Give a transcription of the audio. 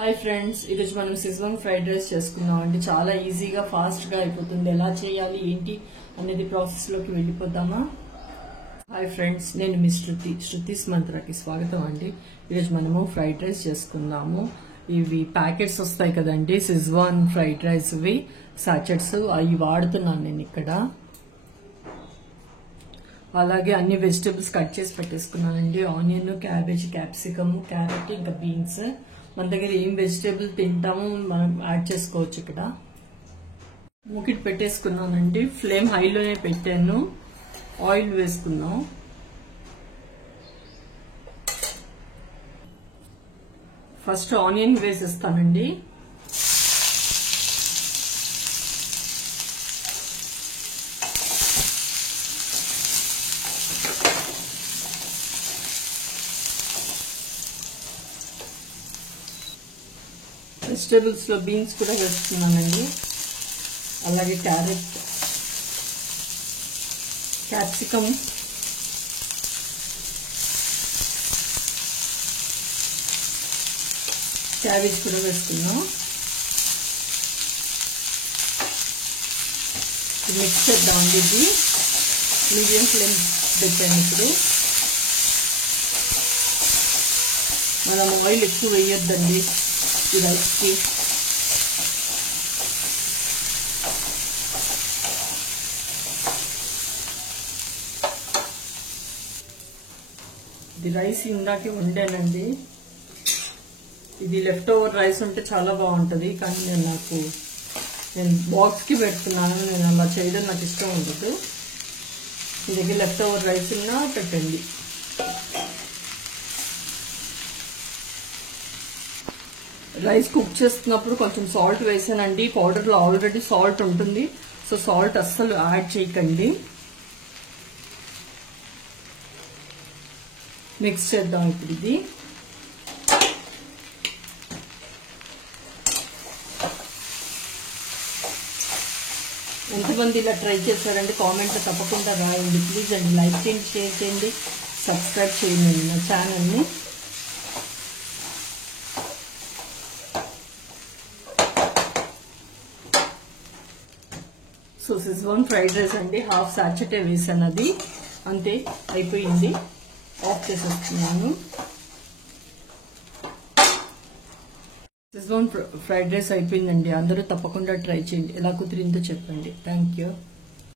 Hi friends, ఈరోజు మనం Schezwan fried rice చేసుకున్నాం అండి. చాలా ఈజీగా ఫాస్ట్గా అయిపోతుంది. ఎలా చేయాలి ఏంటి అనేది ప్రాసెస్లోకి వెళ్ళిపోతామా? హాయ్ ఫ్రెండ్స్, నేను మీ శృతిస్ మంత్రాకి స్వాగతం అండి. ఈరోజు మనము ఫ్రైడ్ రైస్ చేసుకుందాము. ఇవి ప్యాకెట్స్ వస్తాయి కదండి, సిజ్వాన్ ఫ్రైడ్ రైస్ ఇవి సాచెట్స్, అవి వాడుతున్నాను నేను ఇక్కడ. అలాగే అన్ని వెజిటబుల్స్ కట్ చేసి పెట్టేసుకున్నానండి. ఆనియన్, క్యాబేజ్, క్యాప్సికమ్, క్యారెట్, ఇంకా బీన్స్. మన దగ్గర ఏం వెజిటేబుల్ తింటామో మనం యాడ్ చేసుకోవచ్చు. ఇక్కడ మూకిట్ పెట్టేసుకున్నానండి. ఫ్లేమ్ హైలోనే పెట్టాను. ఆయిల్ వేసుకున్నాం. ఫస్ట్ ఆనియన్ వేసేస్తానండి. వెజిటేబుల్స్ లో బీన్స్ కూడా వేస్తున్నానండి. అలాగే క్యారెట్, క్యాప్సికమ్, క్యాబేజ్ కూడా వేసుకున్నాం. మిక్స్ చేద్దామండి. ఇది మీడియం ఫ్లేమ్ పెట్టాను. ఇప్పుడు మనం ఆయిల్ ఎక్కువ వేయొద్దండి ఈ రైస్కి. ఇది రైస్ ఇందాకే వండానండి. ఇది లెఫ్ట్ ఓవర్ రైస్ ఉంటే చాలా బాగుంటుంది, కానీ నేను బాక్స్కి పెడుతున్నాను. నేను అలా చేయడం నాకు ఇష్టం ఉండదు. మీ దగ్గర లెఫ్ట్ ఓవర్ రైస్ ఉన్నా పెట్టండి. రైస్ కుక్ చేస్తున్నప్పుడు కొంచెం సాల్ట్ వేసానండి. పౌడర్లో ఆల్రెడీ సాల్ట్ ఉంటుంది, సో సాల్ట్ అస్సలు యాడ్ చేయకండి. మిక్స్ చేద్దాం ఇప్పుడు. ఇది ఎంతమంది ఇలా ట్రై చేశారంటే కామెంట్లో తప్పకుండా రాయండి ప్లీజ్ అండి. లైక్ చేయండి, షేర్ చేయండి, సబ్స్క్రైబ్ చేయండి నా ఛానల్ని. సో సిజ్వాన్ ఫ్రైడ్ రైస్ అండి, హాఫ్ సాచెటే వేసాను. అది అంతే, అయిపోయింది. ఆఫ్ చేసేస్తున్నాను. సిజ్వాన్ ఫ్రైడ్ రైస్ అయిపోయిందండి. అందరూ తప్పకుండా ట్రై చేయండి. ఎలా కుదిరిందో చెప్పండి. Thank you.